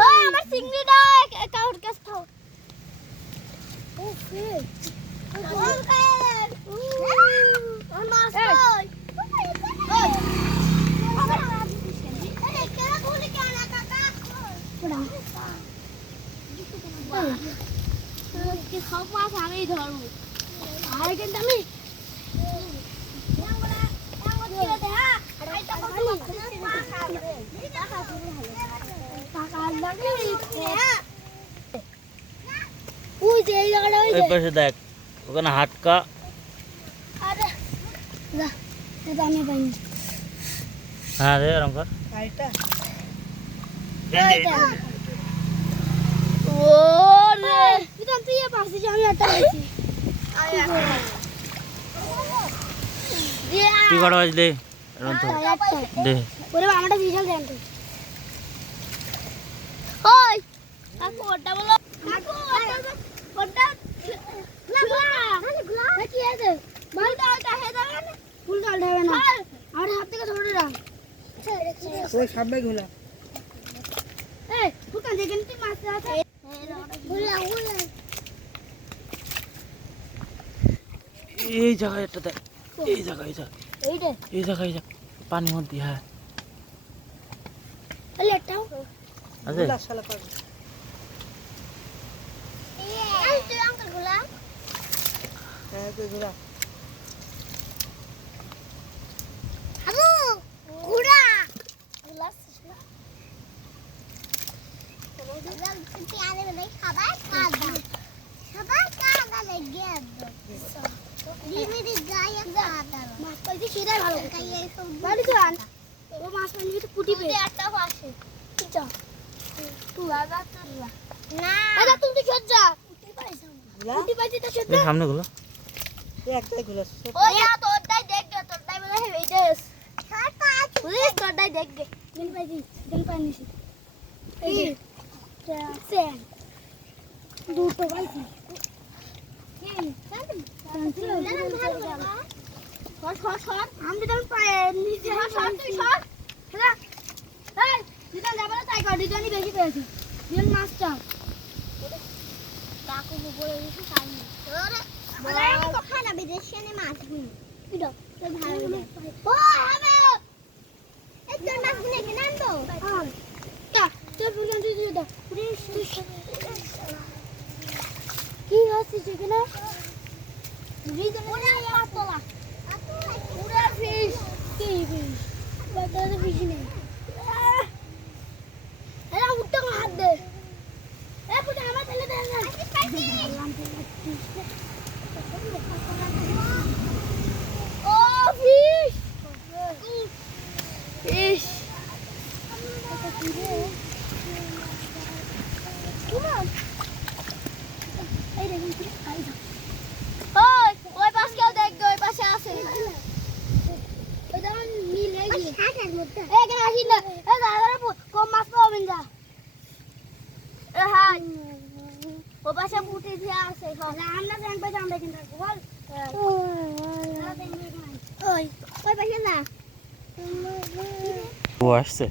ওই আমার চিংড়িটা কাউর কাছে খাও ও ফিশ কোন কায়ের ও মাছ কই ওই আমার আরে কেন বলি কেন কাকা পড়া কি সব মাছ আমি ধরব আর কিন্তু আমি দেখ ওখানে হাটকা হ্যাঁ রে এরকম কর তুই কটা বাজলে দে আমারটা বিশাল দেন তো ওই কাকু ওটা বলো কাকু ওটা না না কি আছে মাল ডালটা হে দাও না ফুল ডাল ঢাবে না আর হাত থেকে ধরে রাখ ওই সামনে ঘোলা এই ফুকা দেখেন তুই মাছ আছে ঘোলা ঘোলা এই জায়গায় একটা দেখ এই জায়গায় এইটা এই জায়গায় পানির মধ্যে হ্যাঁ তাহলে এটাও আছে ঘোলা শালা পাগল এই তুই আঙ্কেল ঘোলা হ্যাঁ তুই ঘোলা হাবু ঘোড়া ঘোলা না তুই আরে বলে খাবার খাদা সবাই খাদা লেগে আছে ডিমিরি গায়ে খাদা মাছ পাইতে সেটাই ভালো গায়ে বাড়ি যান ও মাছ পাইলে একটু কুটি পে একটা পাশে ঠিক আছে তুই আগা তুই না দাদা তুমি খেত যা কুটি পাইছ কুটি পাইছি তো সেটা সামনে গুলো তুই একটাই ঘোলা ও যা তোর দাই দেখ গে তোর দাই বলে হে এইটাস ছাড় পুলিশ তোর দাই দেখ গে দিন পাইছি দিন পাইছি এই সেন দুটো পাইছি আমি তো পায়ে নিচে তুই সর এই দিদা যাবে তাই কর দিদানি বেশি পেয়েছি দিন মাছটা কাকু বলে দিছি তাই ওরে আমি তো খাই না বিদেশে মাছ গুলো এটা তো ভালো ও হবে একটা মাছ কিনে কিনে আনতো হ্যাঁ কা চল পুরো দিয়ে দাও কি হচ্ছে সেখানে পুরা পাতলা পুরা ফিশ কি ফিশ বাজারে ফিশ নেই এরা উঠতে হাত দে এ পুরা আমার ছেলে দে না ও ফিশ ফিশ এটা কি রে এই দেখুন কি আইদা ওই ওই পাশে কেউ দেখবে ওই পাশে আছে ওই দাম নীল এই যে ছাটার মধ্যে এই কেন আসি না এই দাদারে কম মাছ পাবেন যা এ হাই ওই পাশে পুটি দিয়ে আছে আমরা ব্যাংক পাইতে আমরা কিনতে বল ওই ওই পাশে না ও আসছে